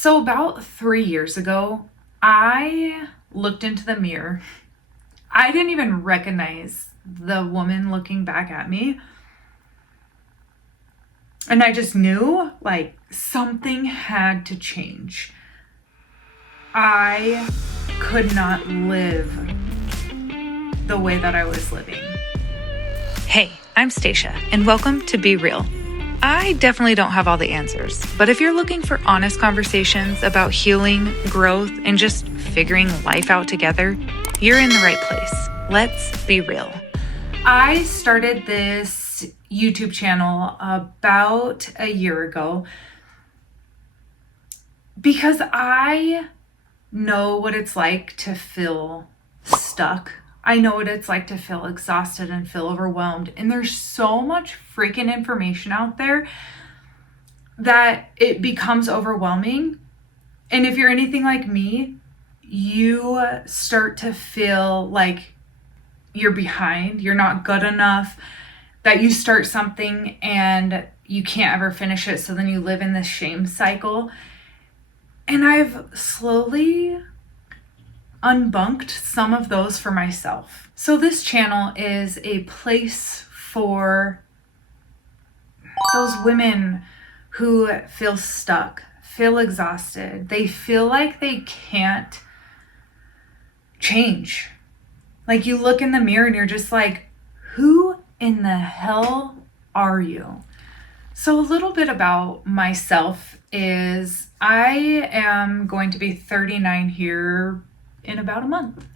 So about 3 years ago, I looked into the mirror. I didn't even recognize the woman looking back at me. And I just knew like something had to change. I could not live the way that I was living. Hey, I'm Stacia, and welcome to Be Real. I definitely don't have all the answers, but if you're looking for honest conversations about healing, growth, and just figuring life out together, you're in the right place. Let's be real. I started this YouTube channel about a year ago because I know what it's like to feel stuck. I know what it's like to feel exhausted and feel overwhelmed. And there's so much freaking information out there that it becomes overwhelming. And if you're anything like me, you start to feel like you're behind, you're not good enough, that you start something and you can't ever finish it. So then you live in this shame cycle. And I've slowly unbunked some of those for myself. So this channel is a place for those women who feel stuck, feel exhausted. They feel like they can't change. Like you look in the mirror and you're just like, who in the hell are you? So a little bit about myself is I am going to be 39 here in about a month.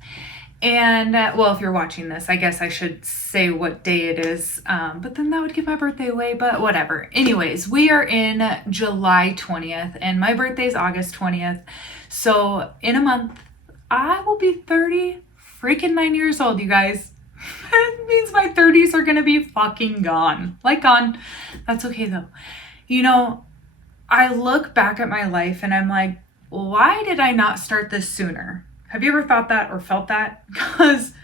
And well, if you're watching this, I guess I should say what day it is, but then that would give my birthday away, but whatever. Anyways, we are in July 20th and my birthday is August 20th. So in a month, I will be 30 freaking 9 years old, you guys. It means my 30s are gonna be fucking gone. Like gone. That's okay though. You know, I look back at my life and I'm like, why did I not start this sooner? Have you ever thought that or felt that? Because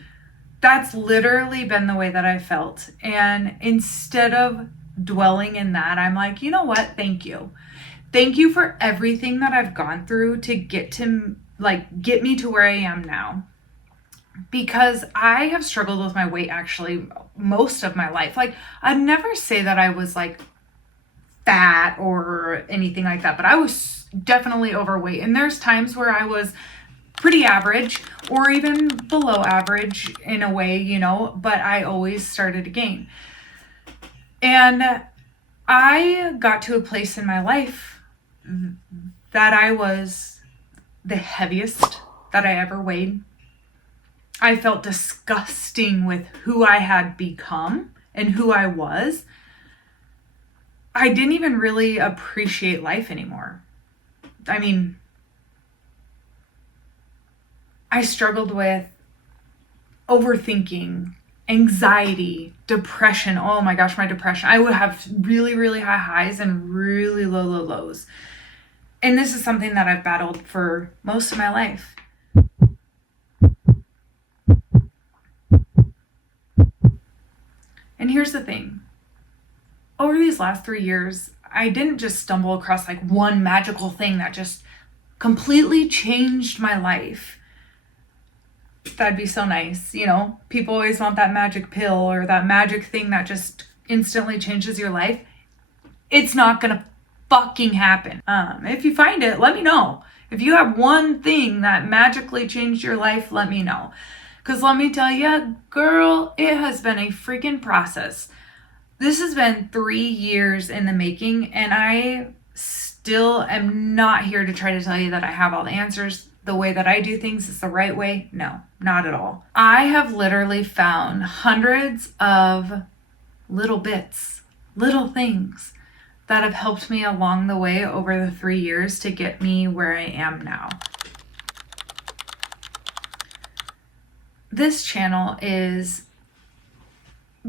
that's literally been the way that I felt. And instead of dwelling in that, I'm like, you know what? Thank you. Thank you for everything that I've gone through to get me to where I am now. Because I have struggled with my weight actually most of my life. Like I'd never say that I was like fat or anything like that, but I was definitely overweight. And there's times where I was pretty average or even below average in a way, you know, but I always started to gain. And I got to a place in my life that I was the heaviest that I ever weighed. I felt disgusting with who I had become and who I was. I didn't even really appreciate life anymore. I mean, I struggled with overthinking, anxiety, depression. Oh my gosh, my depression. I would have really, really high highs and really low, low lows. And this is something that I've battled for most of my life. And here's the thing. Over these last 3 years, I didn't just stumble across like one magical thing that just completely changed my life. That'd be so nice. You know, people always want that magic pill or that magic thing that just instantly changes your life. It's not gonna fucking happen. If you find it, let me know. If you have one thing that magically changed your life, let me know. Because let me tell you, girl, it has been a freaking process. This has been 3 years in the making, and I still am not here to try to tell you that I have all the answers. The way that I do things is the right way. No, not at all. I have literally found hundreds of little bits, little things that have helped me along the way over the 3 years to get me where I am now. This channel is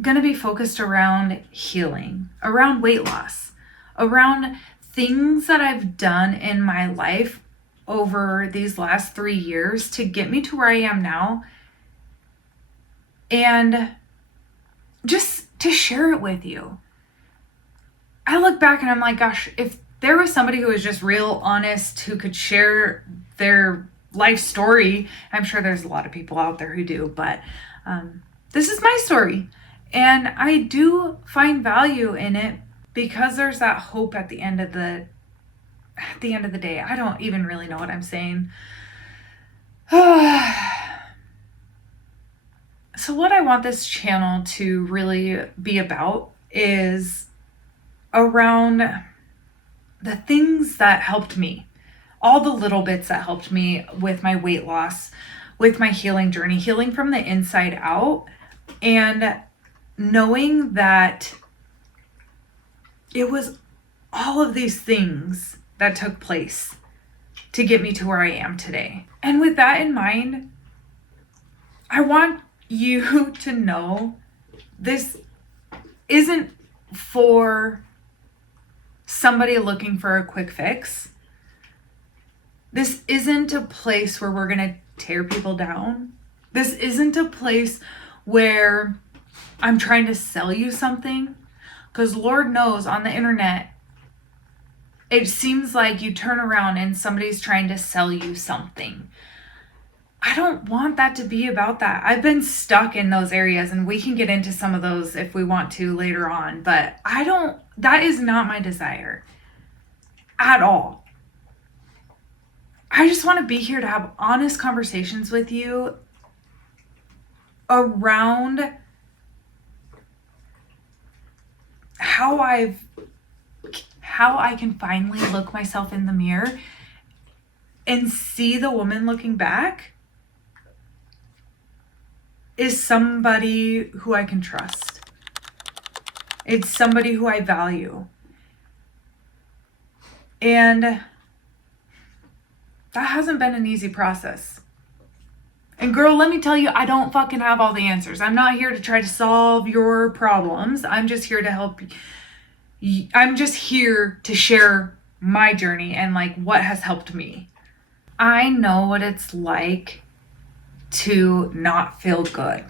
going to be focused around healing, around weight loss, around things that I've done in my life over these last 3 years to get me to where I am now, and just to share it with you. I look back and I'm like, gosh, if there was somebody who was just real honest, who could share their life story. I'm sure there's a lot of people out there who do, but this is my story. And I do find value in it because there's that hope at the end of the day. I don't even really know what I'm saying. So what I want this channel to really be about is around the things that helped me, all the little bits that helped me with my weight loss, with my healing journey, healing from the inside out, and knowing that it was all of these things that took place to get me to where I am today. And with that in mind, I want you to know this isn't for somebody looking for a quick fix. This isn't a place where we're going to tear people down. This isn't a place where I'm trying to sell you something. Because Lord knows on the internet, it seems like you turn around and somebody's trying to sell you something. I don't want that to be about that. I've been stuck in those areas, and we can get into some of those if we want to later on, but that is not my desire at all. I just want to be here to have honest conversations with you around how I can finally look myself in the mirror and see the woman looking back is somebody who I can trust. It's somebody who I value. And that hasn't been an easy process. And girl, let me tell you, I don't fucking have all the answers. I'm not here to try to solve your problems. I'm just here to help you. I'm just here to share my journey and like what has helped me. I know what it's like to not feel good.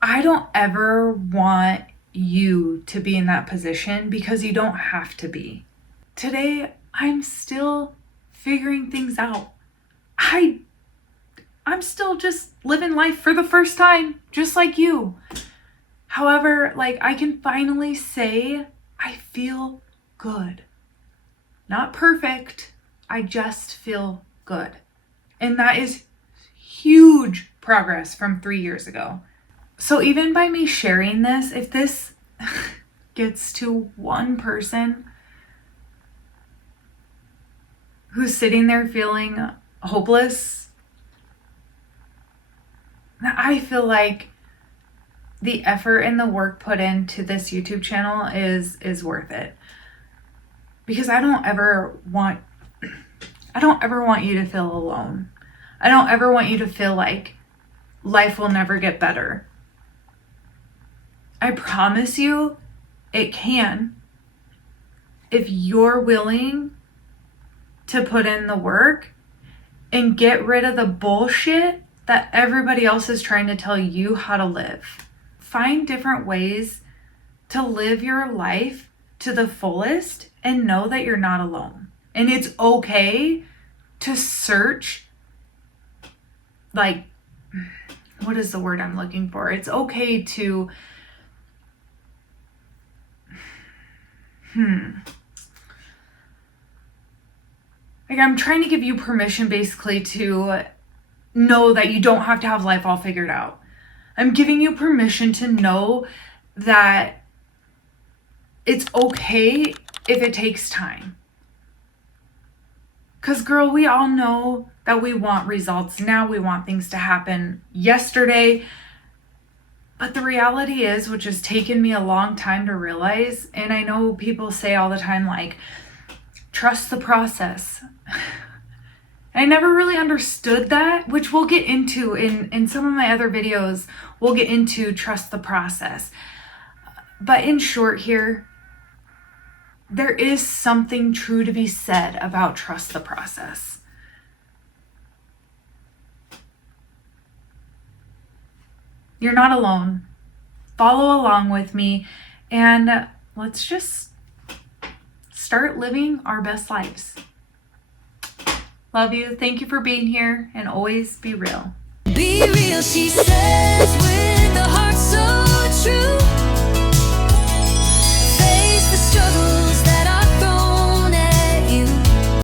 I don't ever want you to be in that position because you don't have to be. Today, I'm still figuring things out. I'm still just living life for the first time, just like you. However, like I can finally say I feel good. Not perfect, I just feel good. And that is huge progress from 3 years ago. So even by me sharing this, if this gets to one person who's sitting there feeling hopeless, I feel like the effort and the work put into this YouTube channel is worth it. Because I don't ever want you to feel alone. I don't ever want you to feel like life will never get better. I promise you it can. If you're willing to put in the work and get rid of the bullshit that everybody else is trying to tell you how to live. Find different ways to live your life to the fullest and know that you're not alone. And it's okay to search, like, what is the word I'm looking for? It's okay to, like, I'm trying to give you permission basically to know that you don't have to have life all figured out. I'm giving you permission to know that it's okay if it takes time. Because girl, we all know that we want results now. We want things to happen yesterday. But the reality is, which has taken me a long time to realize, and I know people say all the time, like, trust the process. I never really understood that, which we'll get into in some of my other videos. We'll get into trust the process. But in short here, there is something true to be said about trust the process. You're not alone. Follow along with me and let's just start living our best lives. Love you. Thank you for being here, and always be real. Be real, she says.